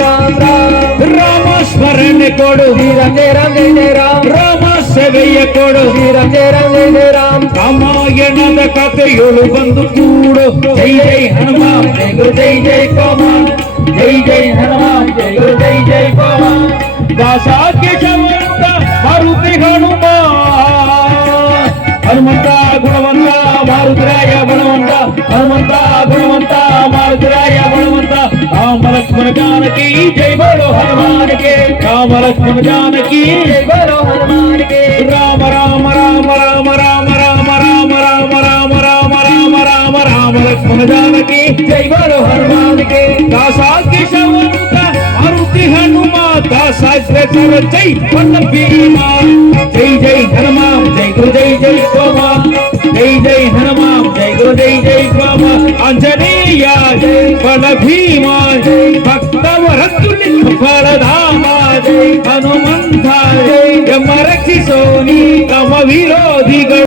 राम राम ರಾಮ ಸ್ಮರಣೆ ಕೊಡು जय राम जय राम जय जय राम ರಾಮ ಸೇವೆಯ ಕೊಡು जय राम जय राम जय जय राम ರಾಮಾಯಣದ ಕಥೆಯೊಳು ಬಂದು ಕೂಡು ಜೈ ಜೈ ಹನುಮ जय गुरु जय जय पवन जय जय हनुमान जय गुरु जय जय पवन ದಾಸಾಕ್ಕೆ ಶವಂತ ಮಾರುತಿ ಹನುಮ ಹನುಮಂತ ಗುಣವಂತ ಮಾರುತಿರಾಯ ಬಲವಂತ ಹನುಮಂತ ಗುಣವಂತ ಮಾರುತಿರಾಯ ಬಲವಂತ ರಾಮ ಲಕ್ಷ್ಮಣ ಜಾನಕಿ ಜೈ ಬೋಲೋ ಹನುಮಾನ್ ಕೆ ರಾಮ ಲಕ್ಷ್ಮಣ ಜಾನಕಿ जय बोलो हनुमान के ರಾಮ ರಾಮ ರಾಮ ರಾಮ ರಾಮ ರಾಮ ರಾಮ ರಾಮ ರಾಮ ರಾಮ ರಾಮ ರಾಮ ರಾಮ ಲಕ್ಷ್ಮಣ ಜಾನಕಿ जय बोलो हनुमान के ದಾಸಾಕ್ಕೆ ಶವಂತ ಮಾರುತಿ ಹನುಮ ದಾಸಾಗ್ರೆ ಸರ ಜೈ ಪನ್ನ ಭೀಮ ಜೈ ಜೈ ಹನುಮ ಜೈ ಗುರು ಜೈ ಜೈ ಪವ ಜೈ ಜೈ ಹನುಮ ಜೈ ಗುರು ಜೈ ಜೈ ಪವ ಆಂಜನೇಯ ಜೈ ಫಲ ಭೀಮ ಜೈ ಭಕ್ತವರತ್ತು ಫಲಧಾಮ ಜೈ ಹನುಮಂತ ಜೈ ಯಮ ರಕ್ಷಿಸೋನಿ ತಮ ವಿರೋಧಿಗಳು